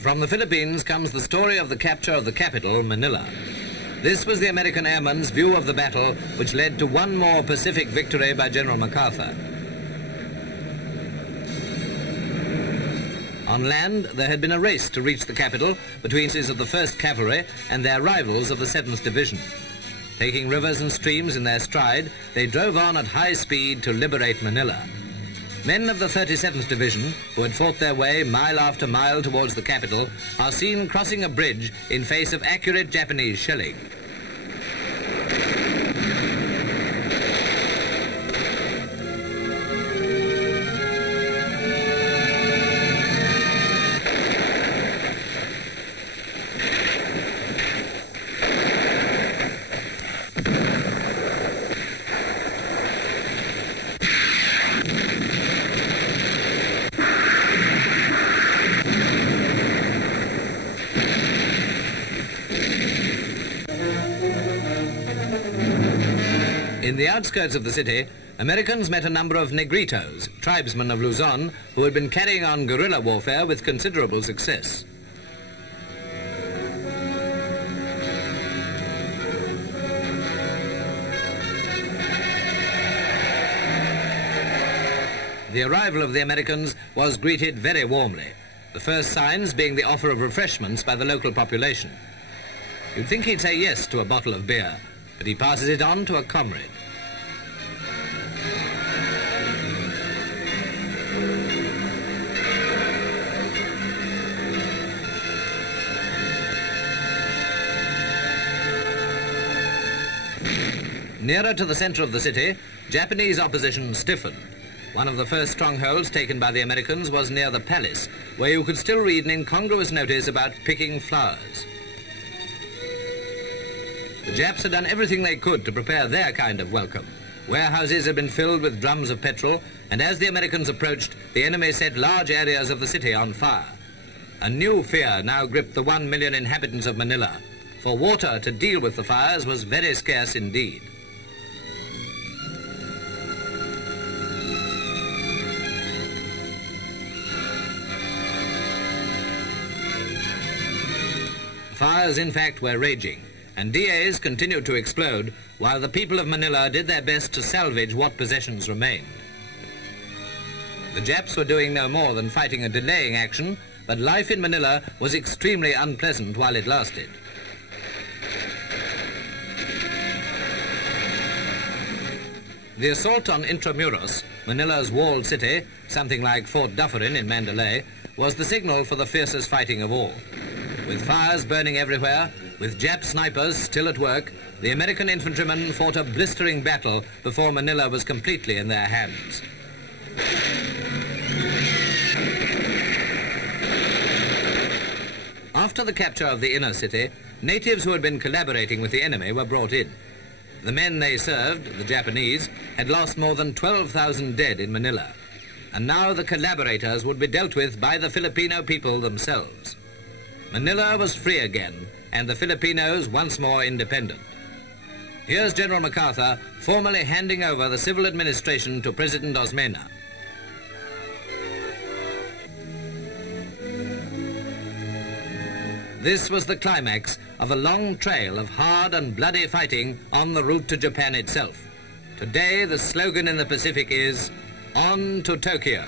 From the Philippines comes the story of the capture of the capital, Manila. This was the American airman's view of the battle, which led to one more Pacific victory by General MacArthur. On land, there had been a race to reach the capital between forces of the 1st Cavalry and their rivals of the 7th Division. Taking rivers and streams in their stride, they drove on at high speed to liberate Manila. Men of the 37th Division, who had fought their way mile after mile towards the capital, are seen crossing a bridge in face of accurate Japanese shelling. In the outskirts of the city, Americans met a number of negritos, tribesmen of Luzon, who had been carrying on guerrilla warfare with considerable success. The arrival of the Americans was greeted very warmly, the first signs being the offer of refreshments by the local population. You'd think he'd say yes to a bottle of beer, but he passes it on to a comrade. Nearer to the centre of the city, Japanese opposition stiffened. One of the first strongholds taken by the Americans was near the palace, where you could still read an incongruous notice about picking flowers. The Japs had done everything they could to prepare their kind of welcome. Warehouses had been filled with drums of petrol, and as the Americans approached, the enemy set large areas of the city on fire. A new fear now gripped the 1 million inhabitants of Manila, for water to deal with the fires was very scarce indeed. Fires, in fact, were raging, and DAs continued to explode, while the people of Manila did their best to salvage what possessions remained. The Japs were doing no more than fighting a delaying action, but life in Manila was extremely unpleasant while it lasted. The assault on Intramuros, Manila's walled city, something like Fort Dufferin in Mandalay, was the signal for the fiercest fighting of all. With fires burning everywhere, with Jap snipers still at work, the American infantrymen fought a blistering battle before Manila was completely in their hands. After the capture of the inner city, natives who had been collaborating with the enemy were brought in. The men they served, the Japanese, had lost more than 12,000 dead in Manila, and now the collaborators would be dealt with by the Filipino people themselves. Manila was free again, and the Filipinos once more independent. Here's General MacArthur formally handing over the civil administration to President Osmena. This was the climax of a long trail of hard and bloody fighting on the route to Japan itself. Today, the slogan in the Pacific is, "On to Tokyo."